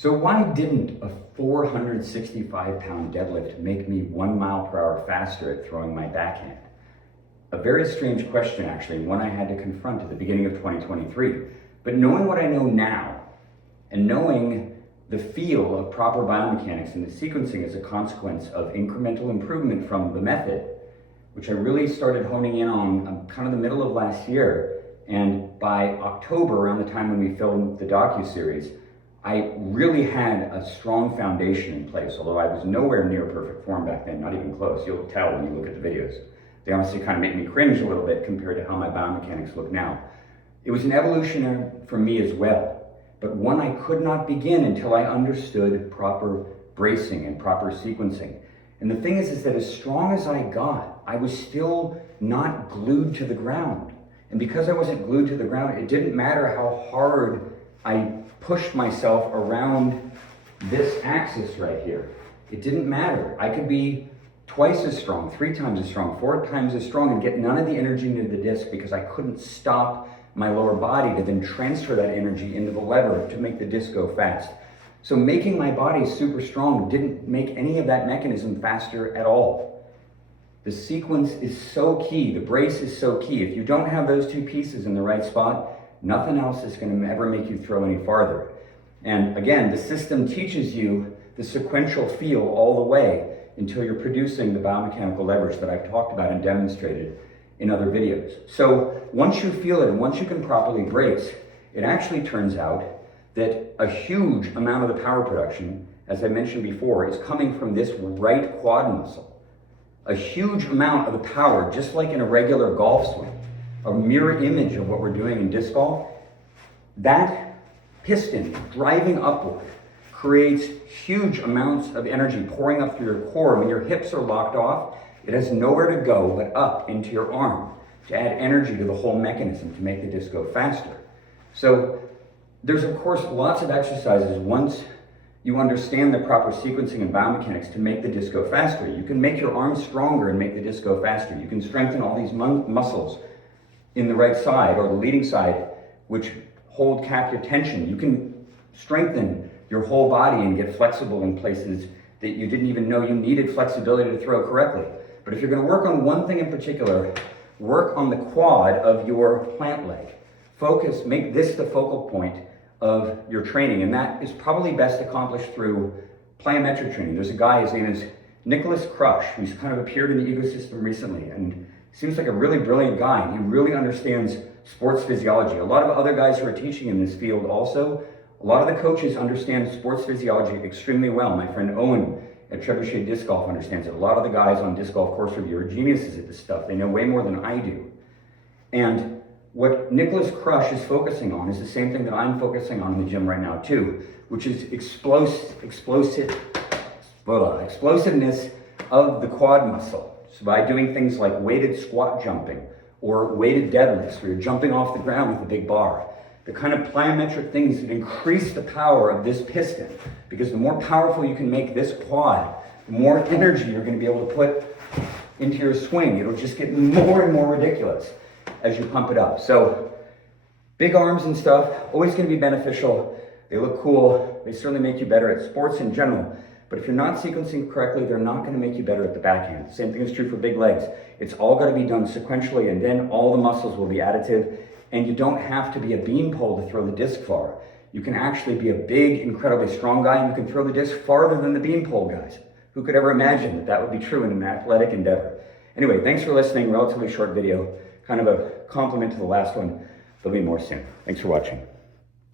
So why didn't a 465-pound deadlift make me 1 mile per hour faster at throwing my backhand? A very strange question, actually, one I had to confront at the beginning of 2023. But knowing what I know now, and knowing the feel of proper biomechanics and the sequencing as a consequence of incremental improvement from the method, which I really started honing in on kind of the middle of last year, and by October, around the time when we filmed the docuseries, I really had a strong foundation in place, although I was nowhere near perfect form back then, not even close. You'll tell when you look at the videos. They honestly kind of make me cringe a little bit compared to how my biomechanics look now. It was an evolution for me as well, but one I could not begin until I understood proper bracing and proper sequencing. And the thing is that as strong as I got, I was still not glued to the ground. And because I wasn't glued to the ground, it didn't matter how hard I pushed myself around this axis right here. It didn't matter. I could be twice as strong, 3 times as strong, 4 times as strong, and get none of the energy into the disc because I couldn't stop my lower body to then transfer that energy into the lever to make the disc go fast. So making my body super strong didn't make any of that mechanism faster at all. The sequence is so key, the brace is so key. If you don't have those 2 pieces in the right spot, nothing else is going to ever make you throw any farther. And again, the system teaches you the sequential feel all the way until you're producing the biomechanical leverage that I've talked about and demonstrated in other videos. So once you feel it and once you can properly brace, it actually turns out that a huge amount of the power production, as I mentioned before, is coming from this right quad muscle. A huge amount of the power, just like in a regular golf swing, a mirror image of what we're doing in disc golf, that piston driving upward creates huge amounts of energy pouring up through your core. When your hips are locked off, it has nowhere to go but up into your arm to add energy to the whole mechanism to make the disc go faster. So there's of course lots of exercises once you understand the proper sequencing and biomechanics to make the disc go faster. You can make your arms stronger and make the disc go faster. You can strengthen all these muscles in the right side or the leading side, which hold captive tension. You can strengthen your whole body and get flexible in places that you didn't even know you needed flexibility to throw correctly. But if you're going to work on one thing in particular, work on the quad of your plant leg. Focus, make this the focal point of your training, and that is probably best accomplished through plyometric training. There's a guy, his name is Nicholas Crush, who's kind of appeared in the ecosystem recently, and seems like a really brilliant guy. He really understands sports physiology. A lot of other guys who are teaching in this field also, a lot of the coaches understand sports physiology extremely well. My friend Owen at Trebuchet Disc Golf understands it. A lot of the guys on Disc Golf Course Review are geniuses at this stuff. They know way more than I do. And what Nicholas Crush is focusing on is the same thing that I'm focusing on in the gym right now too, which is explosiveness of the quad muscle. So by doing things like weighted squat jumping or weighted deadlifts, where you're jumping off the ground with a big bar, the kind of plyometric things that increase the power of this piston, because the more powerful you can make this quad, the more energy you're going to be able to put into your swing. It'll just get more and more ridiculous as you pump it up. So big arms and stuff, always going to be beneficial. They look cool. They certainly make you better at sports in general. But if you're not sequencing correctly, they're not going to make you better at the backhand. The same thing is true for big legs. It's all got to be done sequentially, and then all the muscles will be additive. And you don't have to be a beanpole to throw the disc far. You can actually be a big, incredibly strong guy, and you can throw the disc farther than the beanpole guys. Who could ever imagine that that would be true in an athletic endeavor? Anyway, thanks for listening. Relatively short video. Kind of a compliment to the last one. There'll be more soon. Thanks for watching.